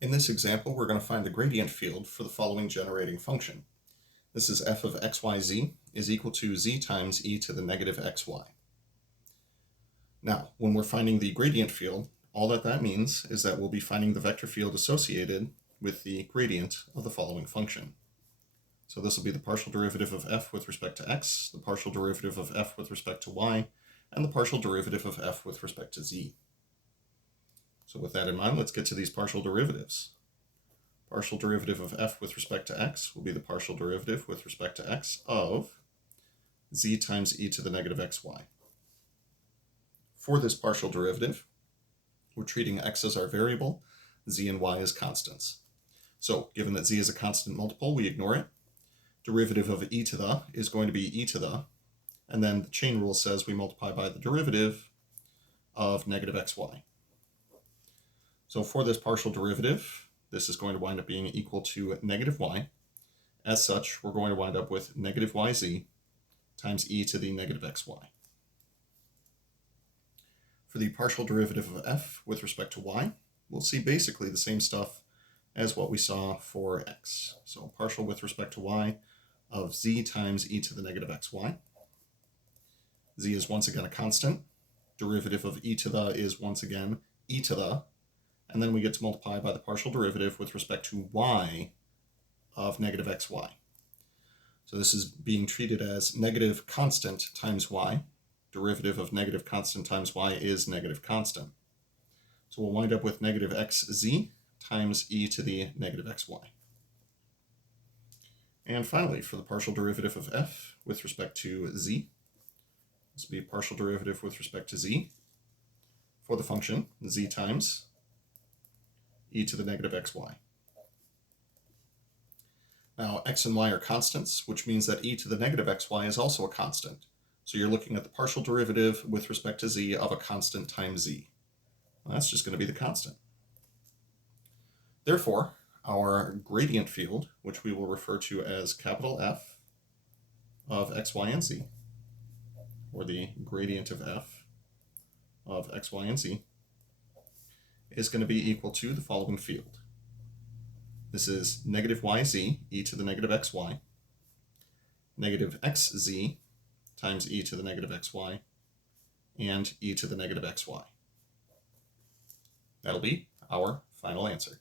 In this example, we're going to find the gradient field for the following generating function. This is f of xyz is equal to z times e to the negative xy. Now, when we're finding the gradient field, all that means is that we'll be finding the vector field associated with the gradient of the following function. So this will be the partial derivative of f with respect to x, the partial derivative of f with respect to y, and the partial derivative of f with respect to z. So with that in mind, let's get to these partial derivatives. Partial derivative of f with respect to x will be the partial derivative with respect to x of z times e to the negative xy. For this partial derivative, we're treating x as our variable, z and y as constants. So given that z is a constant multiple, we ignore it. Derivative of e to the is going to be e to the, and then the chain rule says we multiply by the derivative of negative xy. So for this partial derivative, this is going to wind up being equal to negative y. As such, we're going to wind up with negative yz times e to the negative xy. For the partial derivative of f with respect to y, we'll see basically the same stuff as what we saw for x. So partial with respect to y of z times e to the negative xy. Z is once again a constant. Derivative of e to the is once again e to the. And then we get to multiply by the partial derivative with respect to y of negative xy. So this is being treated as negative constant times y. Derivative of negative constant times y is negative constant. So we'll wind up with negative xz times e to the negative xy. And finally, for the partial derivative of f with respect to z, this will be a partial derivative with respect to z for the function z times e to the negative xy. Now, x and y are constants, which means that e to the negative xy is also a constant. So you're looking at the partial derivative with respect to z of a constant times z. Well, that's just going to be the constant. Therefore, our gradient field, which we will refer to as capital F of x, y, and z, or the gradient of f of x, y, and z, is going to be equal to the following field. This is negative yz, e to the negative xy, negative xz times e to the negative xy, and e to the negative xy. That'll be our final answer.